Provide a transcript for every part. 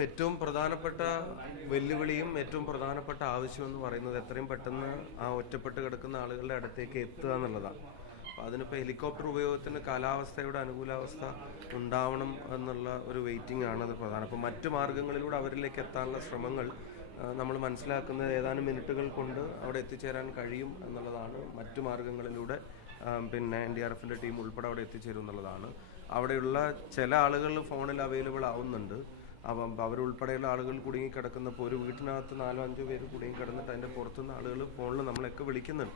ഏറ്റവും പ്രധാനപ്പെട്ട വെല്ലുവിളിയും ഏറ്റവും പ്രധാനപ്പെട്ട ആവശ്യമെന്ന് പറയുന്നത് എത്രയും പെട്ടെന്ന് ആ ഒറ്റപ്പെട്ട് കിടക്കുന്ന ആളുകളുടെ അടുത്തേക്ക് എത്തുക എന്നുള്ളതാണ്. അപ്പോൾ അതിനിപ്പോൾ ഹെലികോപ്റ്റർ ഉപയോഗത്തിന് കാലാവസ്ഥയുടെ അനുകൂലാവസ്ഥ ഉണ്ടാവണം എന്നുള്ള ഒരു വെയിറ്റിംഗ് ആണ് അത് പ്രധാനം. അപ്പോൾ മറ്റു മാർഗങ്ങളിലൂടെ അവരിലേക്ക് എത്താനുള്ള ശ്രമങ്ങൾ നമ്മൾ മനസ്സിലാക്കുന്നത് ഏതാനും മിനിറ്റുകൾ കൊണ്ട് അവിടെ എത്തിച്ചേരാൻ കഴിയും എന്നുള്ളതാണ്. മറ്റു മാർഗങ്ങളിലൂടെ NDRFിൻ്റെ ടീം ഉൾപ്പെടെ അവിടെ എത്തിച്ചേരും എന്നുള്ളതാണ്. അവിടെയുള്ള ചില ആളുകൾ ഫോണിൽ അവൈലബിൾ ആവുന്നുണ്ട്. അപ്പം അവരുൾപ്പെടെയുള്ള ആളുകൾ കുടുങ്ങിക്കിടക്കുന്നപ്പോൾ ഒരു വീട്ടിനകത്ത് 4-5 പേര് കുടുങ്ങിക്കിടന്നിട്ട് അതിൻ്റെ പുറത്തുനിന്ന് ആളുകൾ ഫോണിൽ നമ്മളെയൊക്കെ വിളിക്കുന്നുണ്ട്.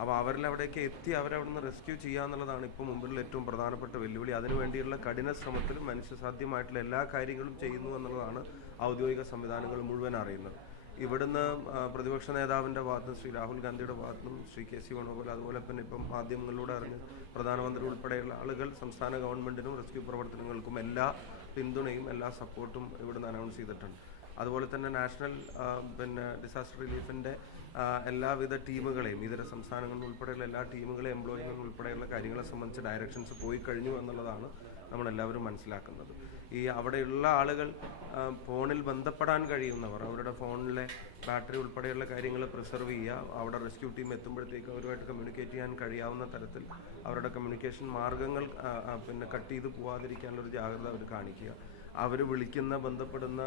അപ്പോൾ അവരിലവിടേക്ക് എത്തി അവരവിടെ നിന്ന് റെസ്ക്യൂ ചെയ്യുക എന്നുള്ളതാണ് ഇപ്പോൾ മുമ്പിലുള്ള ഏറ്റവും പ്രധാനപ്പെട്ട വെല്ലുവിളി. അതിനുവേണ്ടിയുള്ള കഠിന ശ്രമത്തിലും മനുഷ്യസാധ്യമായിട്ടുള്ള എല്ലാ കാര്യങ്ങളും ചെയ്യുന്നു എന്നുള്ളതാണ് ഔദ്യോഗിക സംവിധാനങ്ങൾ മുഴുവൻ അറിയുന്നത്. ഇവിടുന്ന് പ്രതിപക്ഷ നേതാവിൻ്റെ ഭാഗത്തും ശ്രീ രാഹുൽ ഗാന്ധിയുടെ ഭാഗത്തും ശ്രീ KC വേണുഗോപാൽ, അതുപോലെ തന്നെ ഇപ്പം മാധ്യമങ്ങളിലൂടെ അറിഞ്ഞ് പ്രധാനമന്ത്രി ഉൾപ്പെടെയുള്ള ആളുകൾ സംസ്ഥാന ഗവൺമെൻറ്റിനും റെസ്ക്യൂ പ്രവർത്തനങ്ങൾക്കും എല്ലാ പിന്തുണയും എല്ലാ സപ്പോർട്ടും ഇവിടുന്ന് അനൗൺസ് ചെയ്തിട്ടുണ്ട്. അതുപോലെ തന്നെ നാഷണൽ ഡിസാസ്റ്റർ റിലീഫിൻ്റെ എല്ലാവിധ ടീമുകളെയും ഇതര സംസ്ഥാനങ്ങളിൽ ഉൾപ്പെടെയുള്ള എല്ലാ ടീമുകളെയും എംപ്ലോയ്മെൻറ്റ് ഉൾപ്പെടെയുള്ള കാര്യങ്ങളെ സംബന്ധിച്ച് ഡയറക്ഷൻസ് പോയി കഴിഞ്ഞു എന്നുള്ളതാണ് നമ്മളെല്ലാവരും മനസ്സിലാക്കുന്നത്. അവിടെയുള്ള ആളുകൾ ഫോണിൽ ബന്ധപ്പെടാൻ കഴിയുന്നവർ അവരുടെ ഫോണിലെ ബാറ്ററി ഉൾപ്പെടെയുള്ള കാര്യങ്ങൾ പ്രിസർവ് ചെയ്യുക, അവിടെ റെസ്ക്യൂ ടീം എത്തുമ്പോഴത്തേക്ക് അവരുമായിട്ട് കമ്മ്യൂണിക്കേറ്റ് ചെയ്യാൻ കഴിയാവുന്ന തരത്തിൽ അവരുടെ കമ്മ്യൂണിക്കേഷൻ മാർഗ്ഗങ്ങൾ കട്ട് ചെയ്ത് പോകാതിരിക്കാനുള്ളൊരു ജാഗ്രത അവർ കാണിക്കുക. അവർ വിളിക്കുന്ന ബന്ധപ്പെടുന്ന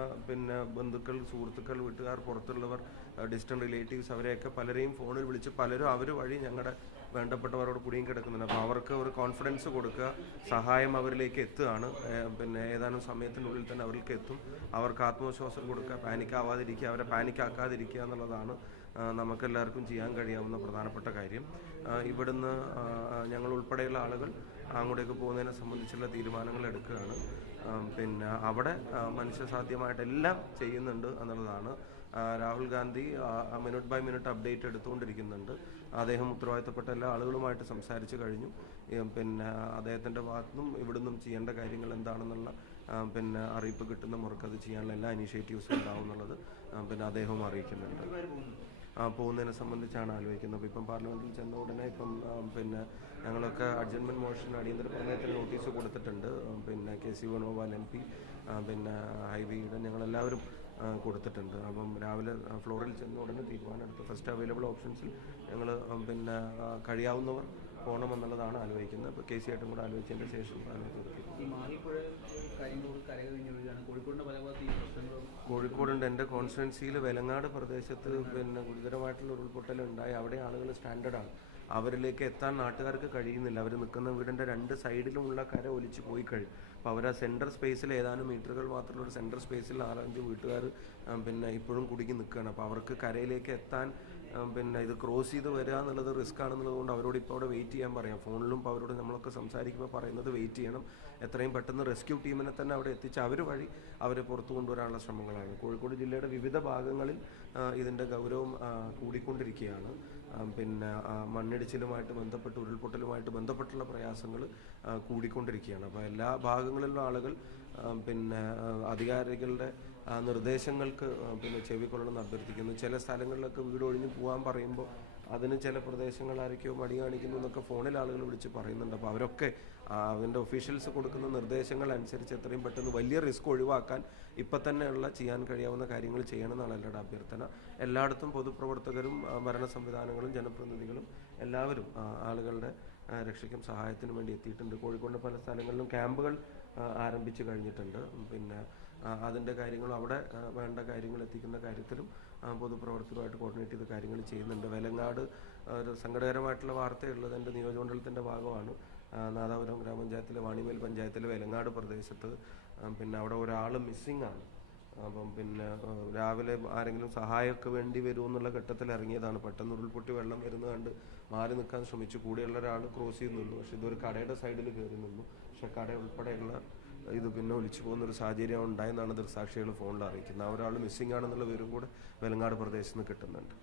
ബന്ധുക്കൾ, സുഹൃത്തുക്കൾ, വീട്ടുകാർ, പുറത്തുള്ളവർ, ഡിസ്റ്റന്റ് റിലേറ്റീവ്സ്, അവരെയൊക്കെ പലരെയും ഫോണിൽ വിളിച്ച് പലരും അവർ വഴി ഞങ്ങളുടെ വേണ്ടപ്പെട്ടവരോട് കുടുങ്ങി കിടക്കുന്നുണ്ട്. അപ്പോൾ അവർക്ക് ഒരു കോൺഫിഡൻസ് കൊടുക്കുക, സഹായം അവരിലേക്ക് എത്തുകയാണ്. ഏതാനും സമയത്തിനുള്ളിൽ തന്നെ അവർക്ക് എത്തും. അവർക്ക് ആത്മവിശ്വാസം കൊടുക്കുക, പാനിക്കാവാതിരിക്കുക, അവരെ പാനിക്കാക്കാതിരിക്കുക എന്നുള്ളതാണ് നമുക്കെല്ലാവർക്കും ചെയ്യാൻ കഴിയാവുന്ന പ്രധാനപ്പെട്ട കാര്യം. ഇവിടുന്ന് ഞങ്ങൾ ഉൾപ്പെടെയുള്ള ആളുകൾ അങ്ങോട്ടേക്ക് പോകുന്നതിനെ സംബന്ധിച്ചുള്ള തീരുമാനങ്ങൾ എടുക്കുകയാണ്. അവിടെ മനുഷ്യസാധ്യമായിട്ടെല്ലാം ചെയ്യുന്നുണ്ട് എന്നുള്ളതാണ്. Rahul Gandhi minute by minute update എടുത്തുകൊണ്ടിരിക്കുന്നുണ്ട്. അദ്ദേഹം ഉത്തരവാദിത്തപ്പെട്ട എല്ലാ ആളുകളുമായിട്ട് സംസാരിച്ച് കഴിഞ്ഞു. അദ്ദേഹത്തിൻ്റെ ഭാഗത്തുനിന്നും ഇവിടുന്നും ചെയ്യേണ്ട കാര്യങ്ങൾ എന്താണെന്നുള്ള അറിയിപ്പ് കിട്ടുന്ന മുറക്ക് അത് ചെയ്യാനുള്ള എല്ലാ ഇനീഷ്യേറ്റീവ്സും ഉണ്ടാവും എന്നുള്ളത് അദ്ദേഹവും അറിയിക്കുന്നുണ്ട്. പോകുന്നതിനെ സംബന്ധിച്ചാണ് ആലോചിക്കുന്നത്. അപ്പോൾ ഇപ്പം പാർലമെൻറ്റിൽ ചെന്ന ഉടനെ ഞങ്ങളൊക്കെ അഡ്ജസ്റ്റ്മെൻറ്റ് മോഷൻ അടിയന്തര പ്രമേയത്തിന് നോട്ടീസ് കൊടുത്തിട്ടുണ്ട്. KC വേണുഗോപാൽ MP, ഹൈബിയുടെ ഞങ്ങളെല്ലാവരും കൊടുത്തിട്ടുണ്ട്. അപ്പം രാവിലെ ഫ്ലോറിൽ ചെന്ന ഉടനെ തീരുമാനമെടുത്ത് ഫസ്റ്റ് അവൈലബിൾ ഓപ്ഷൻസിൽ ഞങ്ങൾ കഴിയാവുന്നവർ പോകണമെന്നുള്ളതാണ് ആലോചിക്കുന്നത്. അപ്പോൾ KC ആയിട്ടും കൂടെ ആലോചിച്ചതിൻ്റെ ശേഷം കോഴിക്കോടുണ്ട്. എൻ്റെ കോൺസ്റ്റിറ്റ്യുവൻസിയിൽ വെലങ്ങാട് പ്രദേശത്ത് ഗുരുതരമായിട്ടുള്ള ഉരുൾപൊട്ടലുണ്ടായി. അവിടെ ആളുകൾ സ്റ്റാൻഡേർഡാണ്. അവരിലേക്ക് എത്താൻ നാട്ടുകാർക്ക് കഴിയുന്നില്ല. അവർ നിൽക്കുന്ന വീടിൻ്റെ 2 സൈഡിലുമുള്ള കര ഒലിച്ച് പോയി കഴിയും. അപ്പോൾ അവർ ആ സെൻറ്റർ സ്പേസിൽ ഏതാനും മീറ്ററുകൾ മാത്രമുള്ള ഒരു സെൻറ്റർ സ്പേസിൽ 4-5 വീട്ടുകാർ ഇപ്പോഴും കുടുങ്ങി നിൽക്കുകയാണ്. അപ്പോൾ അവർക്ക് കരയിലേക്ക് എത്താൻ ഇത് ക്രോസ് ചെയ്ത് വരിക എന്നുള്ളത് റിസ്ക് ആണെന്നുള്ളത് കൊണ്ട് അവരോട് ഇപ്പോൾ അവിടെ വെയിറ്റ് ചെയ്യാൻ പറയാം. ഫോണിലും ഇപ്പോൾ അവരോട് നമ്മളൊക്കെ സംസാരിക്കുമ്പോൾ പറയുന്നത് വെയിറ്റ് ചെയ്യണം, എത്രയും പെട്ടെന്ന് റെസ്ക്യൂ ടീമിനെ തന്നെ അവിടെ എത്തിച്ച് അവർ വഴി അവരെ പുറത്തു കൊണ്ടുവരാനുള്ള ശ്രമങ്ങളാണ്. കോഴിക്കോട് ജില്ലയുടെ വിവിധ ഭാഗങ്ങളിൽ ഇതിൻ്റെ ഗൗരവം കൂടിക്കൊണ്ടിരിക്കുകയാണ്. മണ്ണിടിച്ചിലുമായിട്ട് ബന്ധപ്പെട്ട് ഉരുൾപൊട്ടലുമായിട്ട് ബന്ധപ്പെട്ടുള്ള പ്രയാസങ്ങൾ കൂടിക്കൊണ്ടിരിക്കുകയാണ്. അപ്പോൾ എല്ലാ ഭാഗങ്ങളിലുള്ള ആളുകൾ അധികാരികളുടെ നിർദ്ദേശങ്ങൾക്ക് ചെവിക്കൊള്ളണമെന്ന് അഭ്യർത്ഥിക്കുന്നു. ചില സ്ഥലങ്ങളിലൊക്കെ വീട് ഒഴിഞ്ഞ് പോകാൻ പറയുമ്പോൾ അതിന് ചില പ്രദേശങ്ങൾ ആരൊക്കെയോ മടി കാണിക്കുന്നു എന്നൊക്കെ ഫോണിൽ ആളുകൾ വിളിച്ച് പറയുന്നുണ്ട്. അപ്പോൾ അവരൊക്കെ അതിൻ്റെ ഒഫീഷ്യൽസ് കൊടുക്കുന്ന നിർദ്ദേശങ്ങൾ അനുസരിച്ച് എത്രയും പെട്ടെന്ന് വലിയ റിസ്ക് ഒഴിവാക്കാൻ ഇപ്പം തന്നെയുള്ള ചെയ്യാൻ കഴിയാവുന്ന കാര്യങ്ങൾ ചെയ്യണമെന്നാണ് എല്ലാവരുടെ അഭ്യർത്ഥന. എല്ലായിടത്തും പൊതുപ്രവർത്തകരും ഭരണ സംവിധാനങ്ങളും ജനപ്രതിനിധികളും എല്ലാവരും ആളുകളുടെ രക്ഷയ്ക്കും സഹായത്തിനും വേണ്ടി എത്തിയിട്ടുണ്ട്. കോഴിക്കോടിൻ്റെ പല സ്ഥലങ്ങളിലും ക്യാമ്പുകൾ ആരംഭിച്ചു കഴിഞ്ഞിട്ടുണ്ട്. അതിൻ്റെ കാര്യങ്ങളും അവിടെ വേണ്ട കാര്യങ്ങൾ എത്തിക്കുന്ന കാര്യത്തിലും പൊതുപ്രവർത്തകരുമായിട്ട് കോർഡിനേറ്റ് ചെയ്ത് കാര്യങ്ങൾ ചെയ്യുന്നുണ്ട്. വെലങ്ങാട് ഒരു സങ്കടകരമായിട്ടുള്ള വാർത്തയുള്ളത് എൻ്റെ നിയോജകമണ്ഡലത്തിൻ്റെ ഭാഗമാണ്. നാദാപുരം ഗ്രാമപഞ്ചായത്തിലെ വാണിമേൽ പഞ്ചായത്തിലെ വെലങ്ങാട് പ്രദേശത്ത് അവിടെ ഒരാൾ മിസ്സിംഗ് ആണ്. അപ്പം രാവിലെ ആരെങ്കിലും സഹായമൊക്കെ വേണ്ടി വരുമെന്നുള്ള ഘട്ടത്തിൽ ഇറങ്ങിയതാണ്. പെട്ടെന്ന് ഉരുൾപൊട്ടി വെള്ളം വരുന്നത് കണ്ട് മാറി നിൽക്കാൻ ശ്രമിച്ചു. കൂടെയുള്ള ഒരാൾ ക്രോസ് ചെയ്ത് നിന്നു. പക്ഷേ ഇതൊരു കടയുടെ സൈഡിൽ കയറി നിന്നു. പക്ഷേ കട ഉൾപ്പെടെയുള്ള ഇത് ഒലിച്ചു പോകുന്നൊരു സാഹചര്യം ഉണ്ടായെന്നാണ് ദൃക്സാക്ഷികൾ ഫോണിൽ അറിയിക്കുന്നത്. ഒരാൾ മിസ്സിംഗ് ആണെന്നുള്ള വിവരം കൂടെ വെലങ്ങാട് പ്രദേശത്ത് നിന്ന് കിട്ടുന്നുണ്ട്.